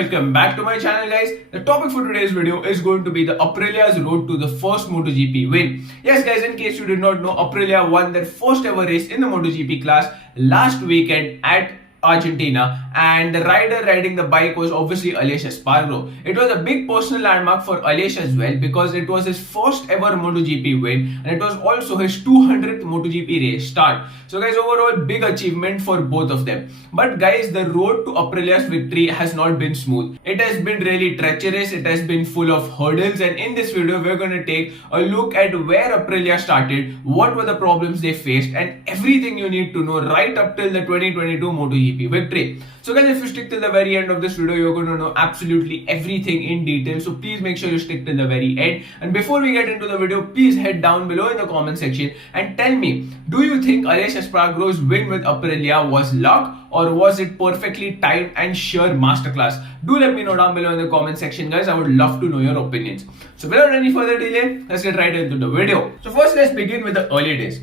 welcome back to my channel, guys. The topic for today's video is going to be the Aprilia's road to the first MotoGP win. Yes guys, in case you did not know, Aprilia won their first ever race in the MotoGP class last weekend at Argentina, and the rider riding the bike was obviously Aleix Espargaro. It was a big personal landmark for Aleix as well because it was his first ever MotoGP win and it was also his 200th MotoGP race start. So guys, overall big achievement for both of them. But guys, the road to Aprilia's victory has not been smooth. It has been really treacherous, it has been full of hurdles, and in this video we're going to take a look at where Aprilia started, what were the problems they faced, and everything you need to know right up till the 2022 MotoGP victory. So guys, if you stick till the very end of this video, you're going to know absolutely everything in detail. So please make sure you stick till the very end. And before we get into the video, please head down below in the comment section and tell me, do you think Aleix Espargaro's win with Aprilia was luck, or was it perfectly timed and sheer masterclass? Do let me know down below in the comment section, guys. I would love to know your opinions. So without any further delay, let's get right into the video. So first, let's begin with the early days.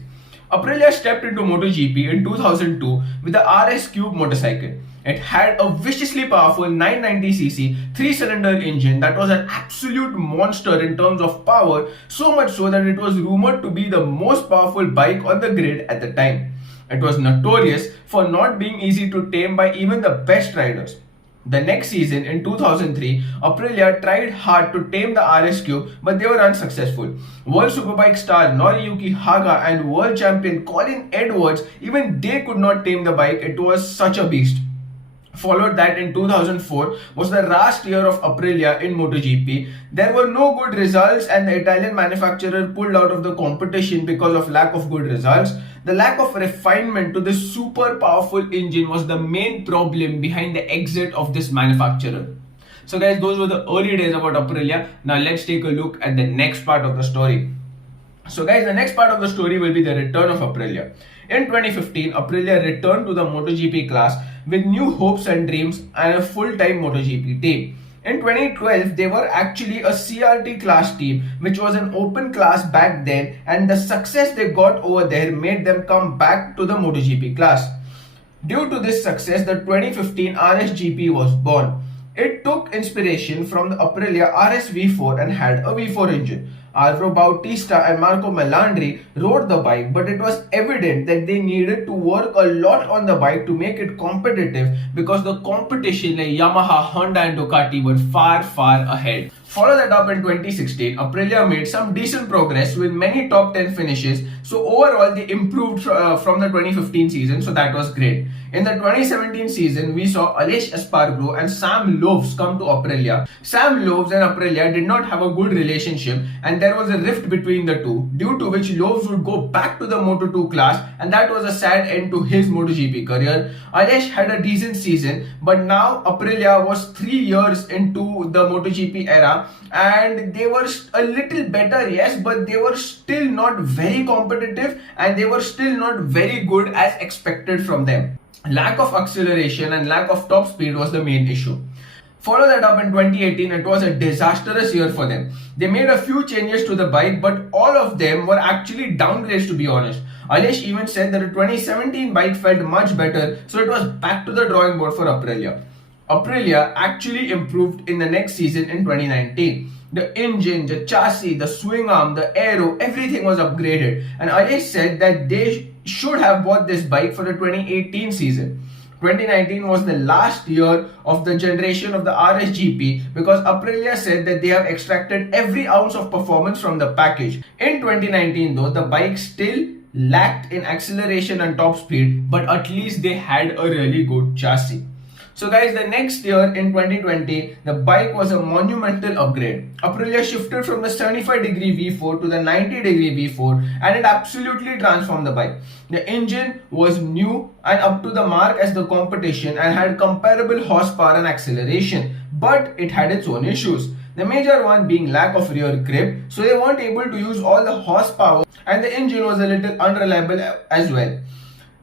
Aprilia stepped into MotoGP in 2002 with the RS Cube motorcycle. It had a viciously powerful 990cc 3-cylinder engine that was an absolute monster in terms of power, so much so that it was rumored to be the most powerful bike on the grid at the time. It was notorious for not being easy to tame by even the best riders. The next season, in 2003, Aprilia tried hard to tame the RS Cube, but they were unsuccessful. World Superbike star Noriyuki Haga and world champion Colin Edwards, even they could not tame the bike. It was such a beast. Followed that in 2004 was the last year of Aprilia in MotoGP. There were no good results and the Italian manufacturer pulled out of the competition because of lack of good results. The lack of refinement to this super powerful engine was the main problem behind the exit of this manufacturer. So guys, those were the early days about Aprilia. Now let's take a look at the next part of the story. So guys, the next part of the story will be the return of Aprilia. In 2015, Aprilia returned to the MotoGP class with new hopes and dreams and a full-time MotoGP team. In 2012, they were actually a CRT class team, which was an open class back then, and the success they got over there made them come back to the MotoGP class. Due to this success, the 2015 RSGP was born. It took inspiration from the Aprilia RS V4 and had a V4 engine. Alvaro Bautista and Marco Melandri rode the bike, but it was evident that they needed to work a lot on the bike to make it competitive because the competition like Yamaha, Honda and Ducati were far ahead. Follow that up in 2016, Aprilia made some decent progress with many top 10 finishes. So overall they improved from the 2015 season, so that was great. In the 2017 season, we saw Aleix Espargaro and Sam Loebs come to Aprilia. Sam Loebs and Aprilia did not have a good relationship and there was a rift between the two, due to which Loebs would go back to the Moto2 class, and that was a sad end to his MotoGP career. Aleix had a decent season, but now Aprilia was 3 years into the MotoGP era and they were a little better, yes, but they were still not very competitive and they were still not very good as expected from them. Lack of acceleration and lack of top speed was the main issue. Follow that up in 2018, it was a disastrous year for them. They made a few changes to the bike, but all of them were actually downgrades, to be honest. Aleix even said that the 2017 bike felt much better, so it was back to the drawing board for Aprilia. Aprilia actually improved in the next season in 2019. The engine, the chassis, the swing arm, the aero, everything was upgraded. And Aleix said that they should have bought this bike for the 2018 season. 2019 was the last year of the generation of the RSGP because Aprilia said that they have extracted every ounce of performance from the package. In 2019 though, the bike still lacked in acceleration and top speed, but at least they had a really good chassis. So guys, the next year in 2020, the bike was a monumental upgrade. Aprilia shifted from the 75-degree V4 to the 90-degree V4 and it absolutely transformed the bike. The engine was new and up to the mark as the competition and had comparable horsepower and acceleration, but it had its own issues. The major one being lack of rear grip, so they weren't able to use all the horsepower, and the engine was a little unreliable as well.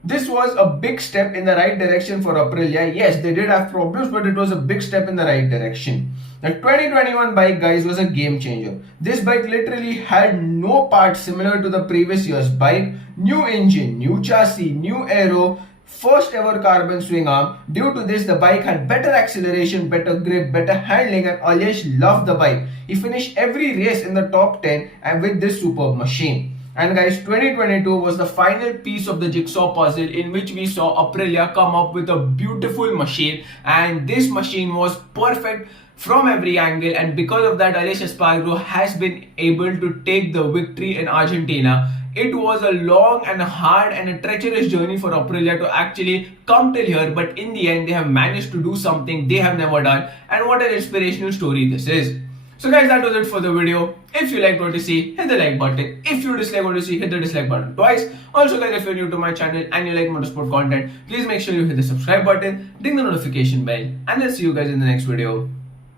This was a big step in the right direction for Aprilia. Yes, they did have problems, but it was a big step in the right direction. The 2021 bike, guys, was a game changer. This bike literally had no parts similar to the previous year's bike. New engine, new chassis, new aero, first ever carbon swing arm. Due to this, the bike had better acceleration, better grip, better handling, and Aleix loved the bike. He finished every race in the top 10 and with this superb machine. And guys, 2022 was the final piece of the jigsaw puzzle in which we saw Aprilia come up with a beautiful machine, and this machine was perfect from every angle, and because of that Aleix Espargaro has been able to take the victory in Argentina. It was a long and a hard and a treacherous journey for Aprilia to actually come till here, but in the end they have managed to do something they have never done, and what an inspirational story this is. So guys, that was it for the video. If you liked what you see, hit the like button. If you dislike what you see, hit the dislike button twice. Also guys, if you're new to my channel and you like motorsport content, please make sure you hit the subscribe button, ding the notification bell, and I'll see you guys in the next video.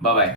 Bye bye.